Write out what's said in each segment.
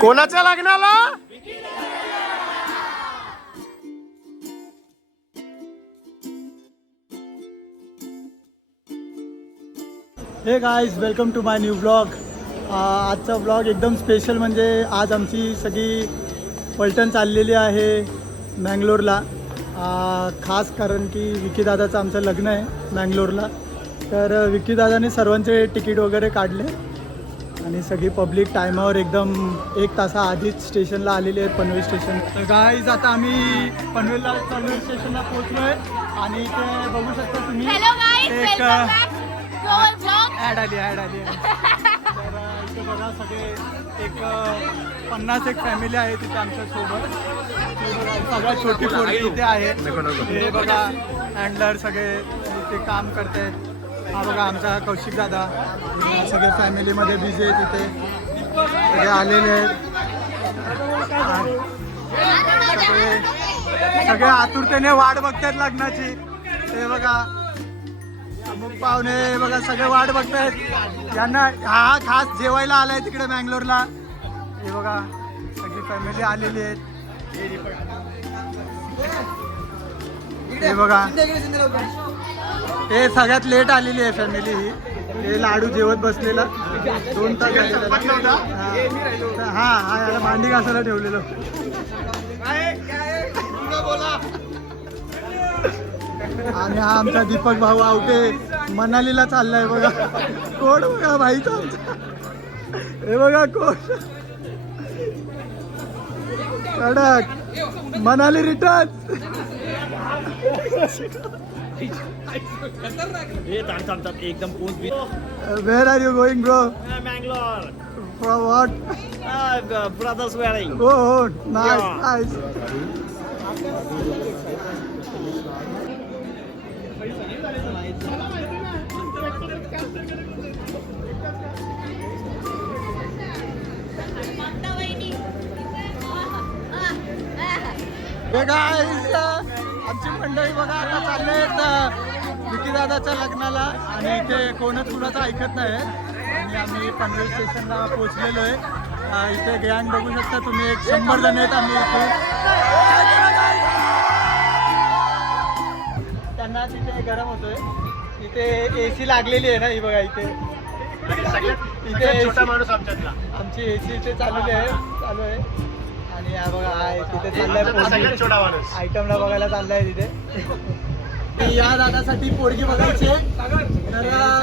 कोणाच्या लग्नाला? Hey guys, welcome to my new blog. आजचा ब्लॉग एकदम स्पेशल. म्हणजे आज आमची सगळी पलटण चाललेली आहे मँगलोरला. खास कारण की विकीदादाचं आमचं लग्न आहे मँगलोरला. तर विकीदादाने सर्वांचे तिकीट वगैरे काढले आणि सगळी पब्लिक टायमावर एकदम 1 तासाआधीच स्टेशनला आलेली आहे, पनवेल स्टेशन. तर गाईज, आता आम्ही पनवेल स्टेशनला पोहोचलो आहे आणि ते बघू शकता तुम्ही एक ॲड आली तर इथे बघा सगळे एक 50 फॅमिली आहे तिथे आमच्यासोबत. सगळ्यात छोटी पोरगी इथे आहे. हे बघा हँडलर सगळे इथे काम करत आहेत. हा बघा आमचा कौशिक दादा. सगळे फॅमिलीमध्ये बिझी आहे तिथे, सगळे आलेले आहेत. सगळे आतुरतेने वाट बघतायत लग्नाची. हे बघा अमुक पाहुणे बघा सगळे वाट बघतायत यांना. हा खास जेवायला आलाय तिकडे मँगलोरला. हे बघा सगळी फॅमिली आलेली आहेत. हे बघा हे सगळ्यात लेट आलेली आहे फॅमिली ही. हे लाडू जेवत बसलेला 2 तास झाले. हा याला भांडी घासायला ठेवलेलं. आणि हा आमचा दीपक भाऊ आवटे मनालीला चाललाय बघा. कोण बघा भाईचा आमचा. हे बघा कोण कडक मनाली रिटर्न. एकदम where are you going bro? Bangalore. For what? Brothers wedding. हो नाईस नाईस. आमची मंडळी बघा आता चालले विकीदादाच्या लग्नाला आणि इथे कोणच कुणाचं ऐकत नाही. आणि आम्ही पनवेल स्टेशनला पोहोचलेलो आहे. इथे गँग बघू शकता तुम्ही, 100 जण आहेत आम्ही इथे. त्यांना तिथे गरम होतोय. इथे AC लागलेली आहे ना, ही बघा इथे छोटा माणूस आमच्यातला. आमची AC इथे चालू आहे. आणि हा बघा आहे तिथे चाललाय छोटा माणूस आयटमला बघायला चाललाय तिथे. या दादासाठी पोरगी बघायची. तर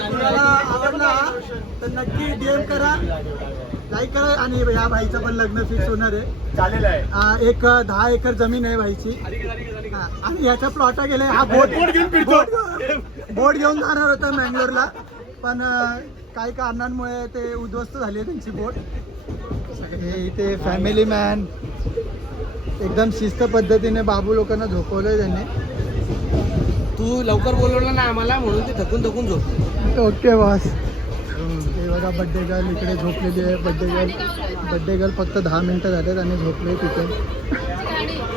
तुम्हाला आवडला तर नक्की DM करा, लाईक करा. आणि या भाईचं पण लग्न फिक्स होणार आहे. झालेलं आहे. एक 10 एकर जमीन आहे भाईची. आणि ह्याचा प्लॉटा गेलाय. हा बोट घेऊन जाणार होता मँगलोरला, पण काही कारणांमुळे ते उद्ध्वस्त झाली आहे त्यांची बोट. हे इथे फॅमिली मॅन एकदम शिस्त पद्धतीने बाबू लोकांना झोपवलंय त्यांनी. तू लवकर बोलवलं ना आम्हाला म्हणून ते थकून झोप. Okay boss. हे बघा बड्डे गर्ल इकडे झोपलेली आहे. बड्डे गर्ल फक्त 10 मिनिटं झालेत आणि झोपले तिथे.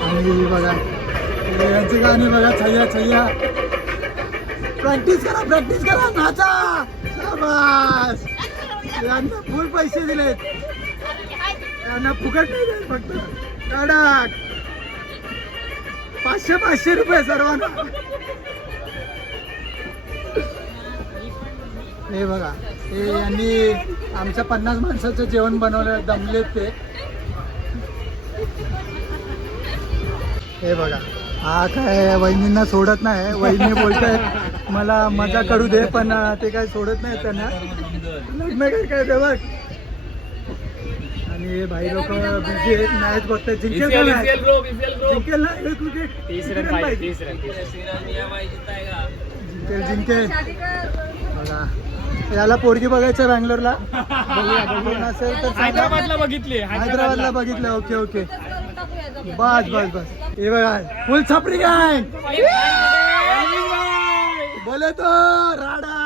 आणि बघा यांची गाणी बघा, छैया प्रॅक्टिस करा नाचा. शाबास. यांना फुल पैसे दिलेत, त्यांना फुकट नाही देत. फक्त कडक 500 रुपये सर्वांना. हे बघा हे यांनी आमच्या 50 माणसाचं जेवण बनवलं, दमलेत ते. हे बघा हा काय वहिनींना सोडत नाही. वहिनी बोलतायत मला मजा करू दे, पण ते काय सोडत नाही त्यांना. लग्न काय ते बघ. आणि भाई लोक बिझी आहेत, मॅच बघतायत. जिंकेल ना बघा. याला पोरगी बघायचं बँगलोरला. असेल तर हैदराबादला बघितलं. ओके बस. हे बघा फुल छपरी गँग. बोले तो राडा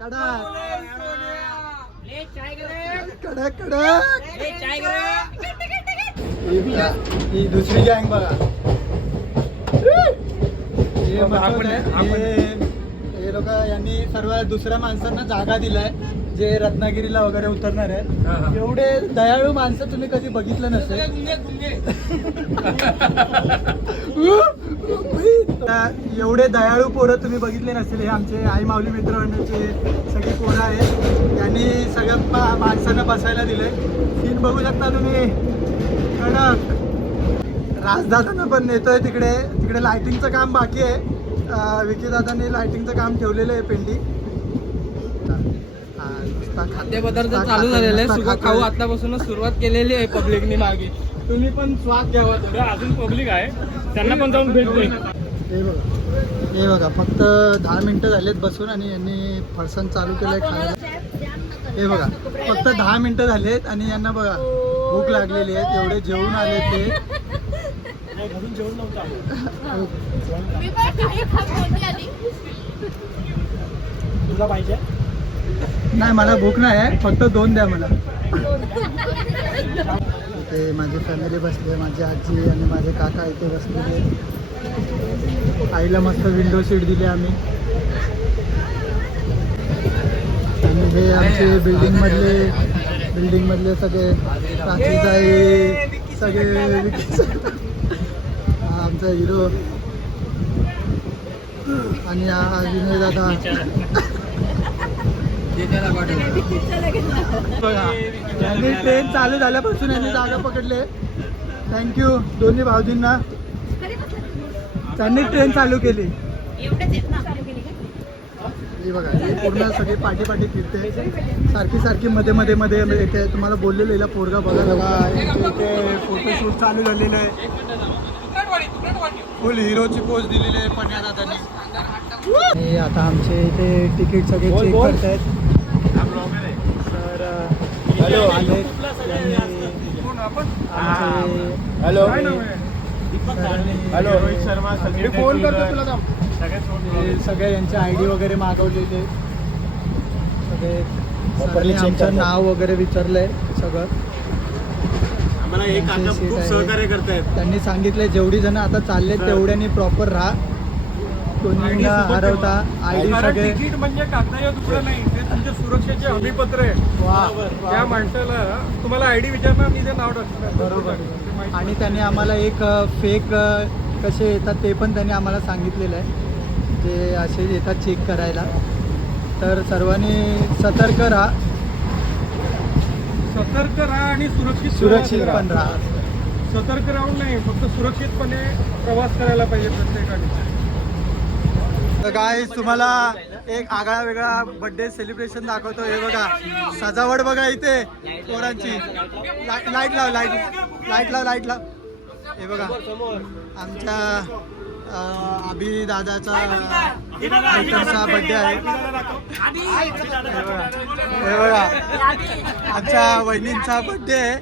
कडक. ही दुसरी गँग बघा. हे लोक यांनी सर्व दुसऱ्या माणसांना जागा दिलाय. जे रत्नागिरीला वगैरे उतरणार आहेत. एवढे दयाळू माणसं तुम्ही कधी बघितलं नसेल. एवढे दयाळू पोरं तुम्ही बघितले नसेल. हे आमचे आई माऊली मित्र मंडळाचे सगळी पोरं आहेत. यांनी सगळ्या माणसांना बसायला दिलंय. सीन बघू शकता तुम्ही. कडक. राजदादांना पण नेतोय तिकडे. तिकडे लायटिंगचं काम बाकी आहे. विकी दादांनी लायटिंगचं काम ठेवलेलं आहे पेंडी. खाद्यपदार्थ चालू झालेले आहे. सुका खाऊ आतापासूनच सुरुवात केलेली आहे पब्लिकने मागे. तुम्ही पण स्वाद घ्यावा. थोडं अजून पब्लिक आहे त्यांना पण जाऊन भेटतोय. हे बघा फक्त 10 मिनिटं झालेत बसून आणि यांनी फरसाण चालू केलंय खायला. हे बघा फक्त 10 मिनिटं झालेत आणि यांना बघा भूक लागलेली आहे. एवढे जेवून आले ते. घरून जेवण नव्हतं. तुला पाहिजे? नाही मला भूक नाही आहे. फक्त 2 द्या मला. इथे माझी फॅमिली बसली. माझी आजी आणि माझे काका इथे बसलेले. आईला मस्त विंडो सीट दिली आम्ही. आणि हे आमचे बिल्डिंग मधले सगळे प्राचीताई सगळे. हा आमचा हिरो आणि हा विनय दादा. बघा यांनी ट्रेन चालू झाल्यापासून यांनी जागा पकडले. थँक्यू दोन्ही भाऊजींना. त्यांनी ट्रेन चालू केली. हे बघा हे पूर्ण सगळी पाठी फिरते. सारखी मध्ये येते. तुम्हाला बोललेलं हिला पोरगा बघा. बघा इथे फोटोशूट चालू झालेलं आहे. फुल हिरोची पोज दिलेली आहे पण्या दादांनी. हे आता आमचे इथे तिकीट सगळे चेक करतायत. तर आले हॅलो रोहित शर्मा फोन करतो तुला. सगळे यांचे ID वगैरे मागवलेले. सगळे आमचं नाव वगैरे विचारलंय सगळं. आम्हाला एक काका खूप सहकार्य करतायत. त्यांनी सांगितलंय जेवढी जण आता चालले तेवढ्यानी प्रॉपर राहा. कोणी न हरवता. ID सगळे तिकीट म्हणजे कागदाच्या तुकडा नाही. ते तुमच्या सुरक्षेचे हमीपत्र आहे. त्या माणसाला तुम्हाला ID विचारणार मी ते नाव टाकणार. बरोबर. आणि त्यांनी आम्हाला एक फेक कसे येतात ते पण त्यांनी आम्हाला सांगितलेलं आहे. ते असे येतात चेक करायला. तर सर्वांनी सतर्क राहा. आणि सुरक्षित पण राहा. सतर्क राहून नाही फक्त सुरक्षितपणे प्रवास करायला पाहिजे प्रत्येकाने. तर गाईस तुम्हाला एक आगळा वेगळा बर्थडे सेलिब्रेशन दाखवतो. हे बघा सजावट बघा इथे पोरांची. लाईट लाव. हे बघा आमच्या अभि दादाचा बर्थडे आहे. हे बघा आमच्या वहिनींचा बर्थडे आहे.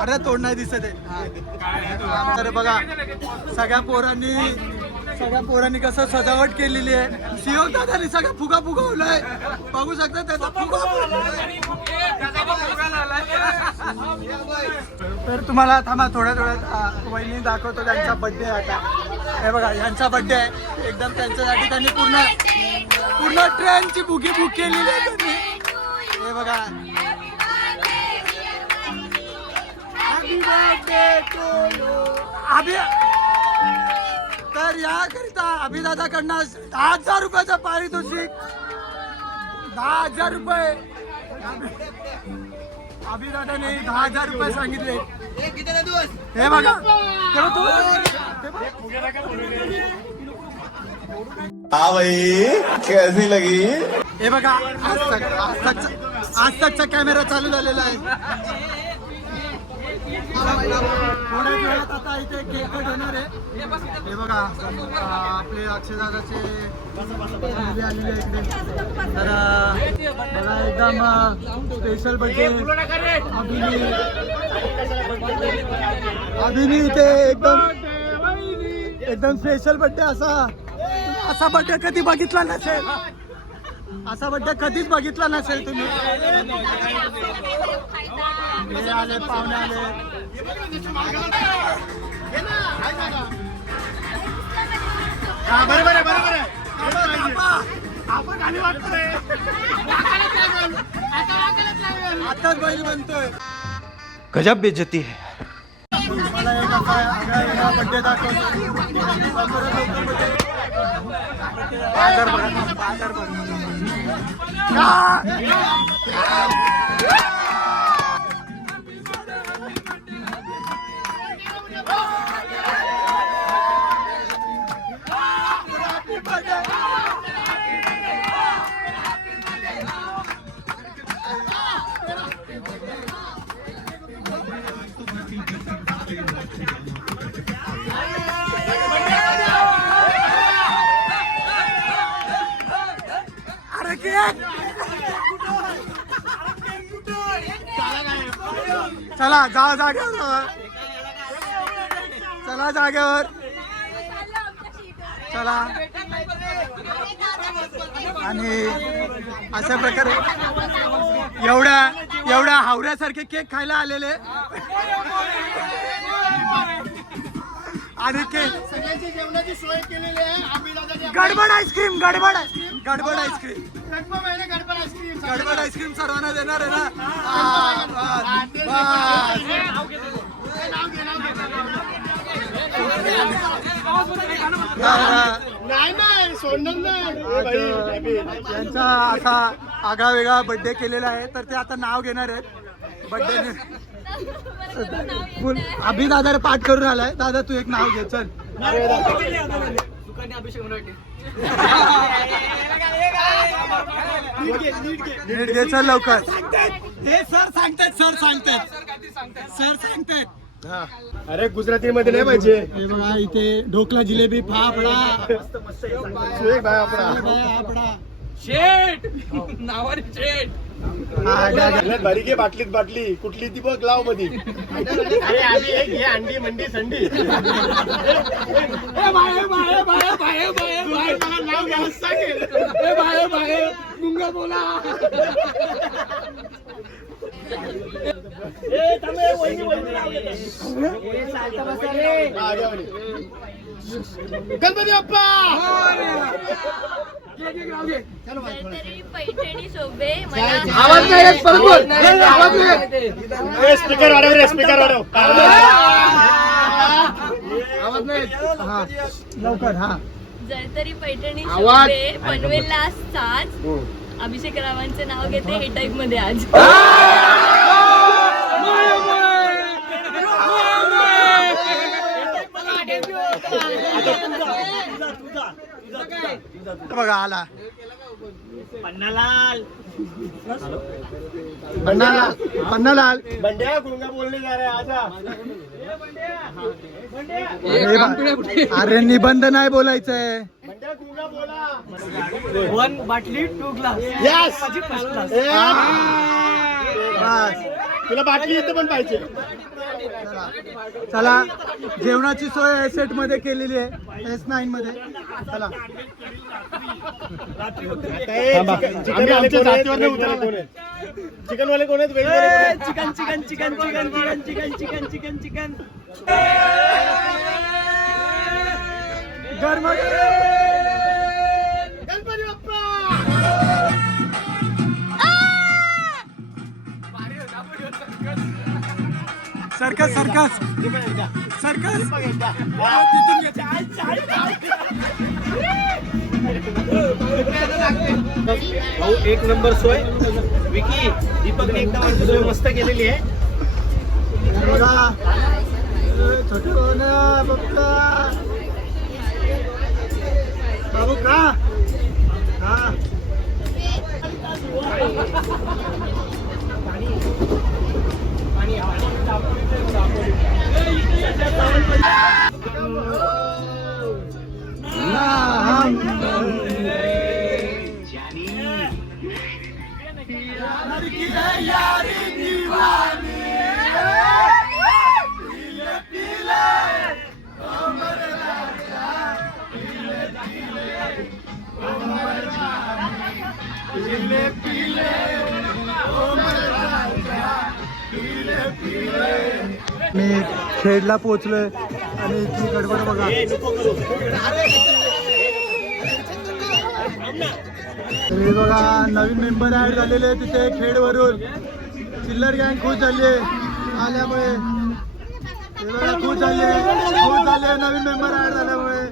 अरे तोंड नाही दिसत आहे. तर बघा सगळ्या पोरांनी कसं सजावट केलेली आहे. सीओ दादानी सगळं फुगा उडलाय. बघू शकता त्याचा फुगा. तर तुम्हाला थांबा थोड्यात वहिनी दाखवतो त्यांचा बर्थडे आता. हे बघा यांचा बर्थडे आहे. एकदम त्यांच्यासाठी त्यांनी पूर्ण ट्रेनची बुक केलेली आहे त्यांनी. हे बघा हॅपी बर्थडे टू यू. तर याकरिता अभिदादाकडनं 10,000 रुपयाचं पारितोषिक. 10,000 रुपये. अभिदादाने 10,000 रुपये सांगितले. हे बघा हाँ भाई कैसी लगी. हे बघा आज तकचा कॅमेरा चालू झालेला आहे. थोड्या वेळात आता इथे केक कट होणार आहे. हे बघा आपले अक्षयदादाचे मुलगी आलेली आहे इकडे. तर बघा एकदम स्पेशल बर्थडे अभिनी इथे एकदम स्पेशल बर्थडे. असा बर्थडे कधी बघितला नसेल. असा बर्थडे कधीच बघितला नसेल तुम्ही. हे आले पाहुणे आले. बरोबर आहे. आताच बैल बनतोय. गजब बेइज्जती है. मला एक असा आगळा बड्डे दाखवतो. बाजार बघा. चला जा जागेवर. चला जागेवर. चला. आणि अशा प्रकारे एवढ्या हावऱ्यासारखे केक खायला आलेले आणि केक जेवणाची सोय केलेली आहे. आम्ही गडबड आईस्क्रीम गडबड आईस्क्रीम गडबड आईस्क्रीम गडबड आईस्क्रीम सर्वांना देणार आहे ना. नाही सोडणार नाही. यांचा असा आगळा वेगळा बर्थडे केलेला आहे तर ते आता नाव घेणार आहेत. बर्थडे अभि दादा पाठ करून आलाय. दादा तू एक नाव घे चल. नीट घे चल लवकर. हे सर सांगतायत. अरे गुजराती मध्ये नाही पाहिजे. हे बघा इथे ढोकला जिलेबी फाफडा सुरेख भाई आपला शेट नावाने शेट. बारीक आहे. बाटली कुठली ती बघ लाव मध्ये. अरे आधी एक घे अंडी मंडी संडी. नाव घ्यायला सांगेल. गुंगा बोला. गणपती बाप्पा. पैठणी शोभे आवाज नाही येत, परत बोल. आवाज नाही येत. स्पीकर वाढव रे. स्पीकर वाढव. आवाज नाही येत. हा लवकर. हा जरतरी पैठणी आवाज. शोभे पनवेलला साज. अभिषेक रावांचं नाव घेते हे टाईप मध्ये आज. बघा आला पन्नालाल. बंड्या गुंगा बोलने जा रहे आजा. अरे निबंध नाही बोलायचंय. बंड्या गुंगा बोला. 1 बाटली 2 ग्लास. यस. बस तुला बाटली इथं पण पाहिजे. चला जेवणाची सोय सेट मध्ये केलेली आहे S9 मध्ये. चला आम्ही आमच्या जातीवर नाही उतरले. कोण आहेत चिकन वाले? कोण आहेत? चिकन गरम गणपती बाप्पा. सर्कस भाऊ एक नंबर सोय. विकी दीपकने एकदम आमची सोय मस्त केलेली आहे. बघा छोटे बघता बाबू का. हा मी खेडला पोहोचलोय आणि इथली गडबड बघा. हे बघा नवीन मेंबर ऍड झालेले तिथे खेडवरून. चिल्लर गँग खुश झाली आल्यामुळे. हे बघा खुश झाले नवीन मेंबर ऍड झाल्यामुळे.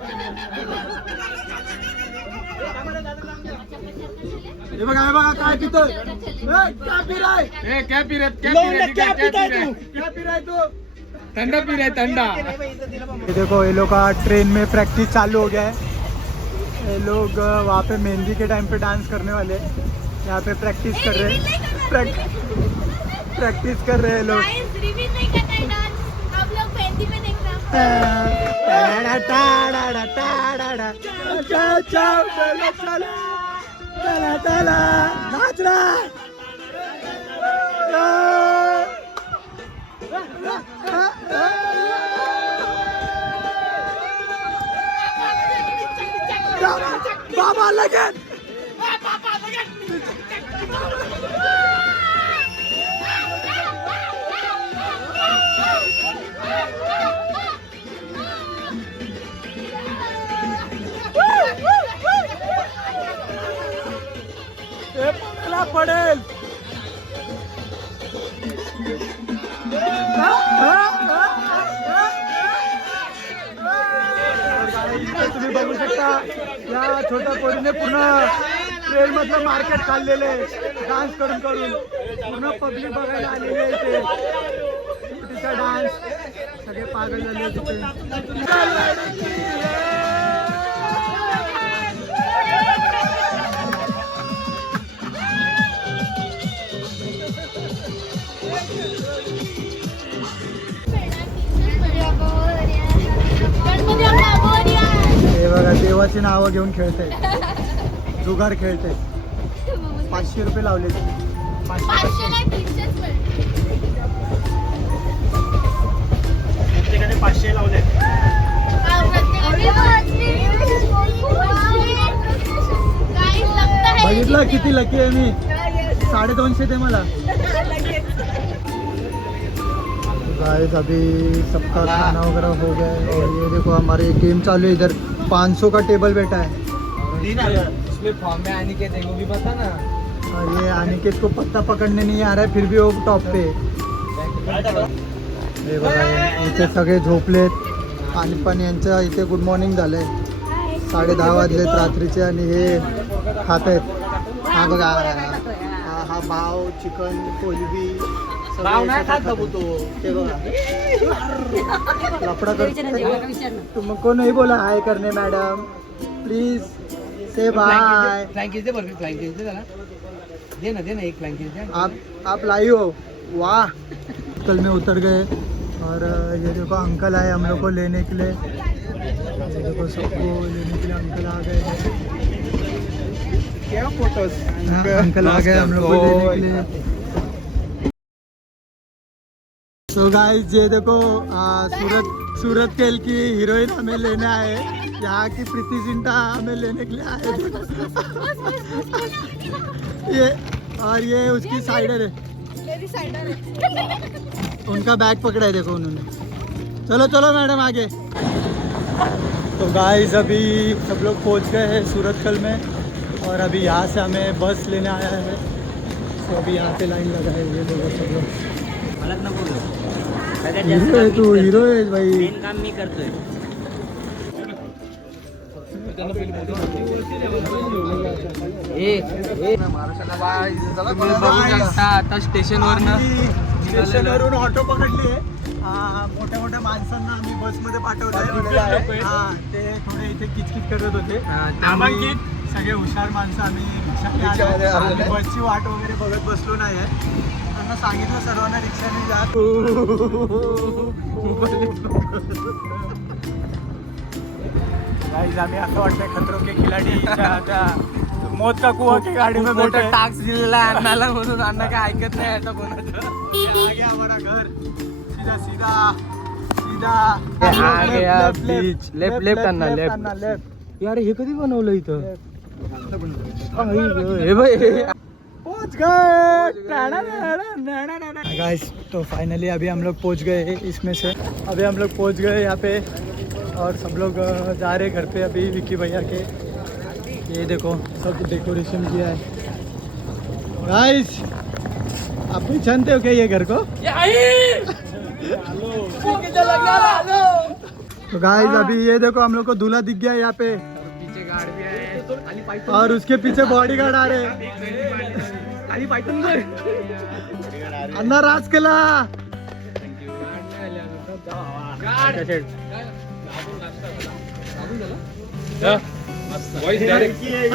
हे बघा काय पितोय. क्या पिराय तू. ठंडा पी रहा ठंडा. ये देखो ये लोग का ट्रेन में प्रैक्टिस चालू हो गया है. ये लोग वहाँ पे मेहंदी के टाइम पे डांस करने वाले हैं. यहाँ पे प्रैक्टिस कर रहे हैं. प्रैक्टिस कर रहे हैं लोग. रिवील नहीं करना है डांस, आप लोग मेहंदी में देखना. नाच रहा बाबा लगन. पडेल. तुम्ही बघू शकता या छोट्या पोरीने पूर्ण ट्रेन मधलं मार्केट खाल्लेलं आहे डान्स करून पूर्ण पब्लिक बघायला आलेली आहे इथे. तिचा डान्स सगळे पागल झाले तिथे. हे बघा देवाची नावं घेऊन खेळते. जुगार खेळते. 500 रुपये लावले. 500 नाही 300 लावले. बघितलं किती लकी आहे मी. 250 दे मला. गाइस अभी सबका खाना वगैरह हो गया है और ये देखो हमारे गेम चालू है. इधर 500 का टेबल बैठा है. इसमें फॉर्म में अनिकेत है, वो भी बता ना. और ये अनिकेत को पत्ता पकड़ने नहीं आ रहा है फिर भी वो टॉप पे. हे बघा इथे सगळे झोपलेत. आणि पण यांचं इथे गुड मॉर्निंग झालंय. 10:30 वाजलेत रात्रीचे आणि हे खात आहेत. हा बघा हा भाव चिकन कोलबी भाव नाही खात बाबू तो. ते बघा लफड़ा कर. तुम को नहीं बोला हाय करने मैडम. प्लीज से बाय. फ्लँकेज दे बरं. फ्लँकेज दे त्याला. दे ना एक फ्लँकेज दे. आप लाई हो. वाह. कल में उतर गए और ये देखो अंकल आए हम लोग को लेने के लिए. ये देखो सबको लेने के लिए अंकल आ गए. क्या फोटोज. अंकल आ गए हम लोग को लेने के लिए. तो गाइस ये देखो सूरत केल की हीरोइन हमें लेने आए. यहाँ की प्रीति जिंटा हमें लेने के लिए आए. ये और ये उसकी साइडर है. उनका बैग पकड़ा है देखो उन्होंने. चलो मैडम आगे. तो गाइस अभी सब लोग पहुँच गए हैं सूरतकल में और अभी यहाँ से हमें बस लेने आया है. तो अभी यहाँ पे लाइन लगा है. ये देखो सब लोग. हीरो है तू. हीरो है भाई. काम मी करतोय. आता स्टेशनवरून ऑटो पकडली आहे. मोठ्या माणसांना आम्ही बसमध्ये पाठवलंय. ते थोडे इथे किचकिच करत होते. सगळे हुशार माणसं आम्ही रिक्षाने आलो. बसची वाट वगैरे बघत बसलो नाही आहे. त्यांना सांगितलं सर्वांना रिक्षाने जा. आम्ही असं वाटतंय खतरों के खिलाडी मौत का कुआं की गाडी में मोठा टाक्स दिलेला आहे अण्णाला म्हणून अण्णा काय ऐकत नाही आता कोणाचं. हमारा घर सीधा लेफ्ट अण्णा लेफ्ट. यार हे कधी बनवलं इथं. हे भाई पहुंच गए गाइस. तो फाइनली अभी हम लोग पहुंच गए इसमें से. अभी हम लोग पहुंच गए यहाँ पे और सब लोग जा रहे घर पे अभी विक्की भैया के. ये देखो सब डेकोरेशन किया है गाइस। आप पहचानते हो क्या ये घर को? तो गाइस अभी ये देखो हम लोग को दूल्हा दिख गया है यहाँ पे, पीछे गार्ड भी आहे और उसके पीछे बॉडीगार्ड आ रहे हैं। खाली पायथन कर अन्ना राज केला।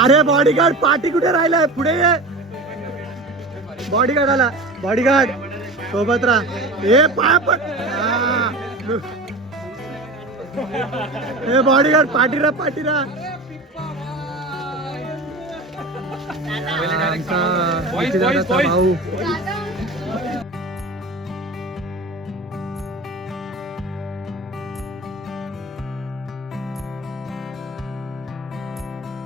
अरे बॉडीगार्ड पार्टी कुठे राहिलाय? पुढे ये बॉडीगार्ड आला। बॉडीगार्ड सोबत राहा। हे पाय पड हे बॉडीगार्ड पाठी राहा पाठी राहा। आमचा भाऊ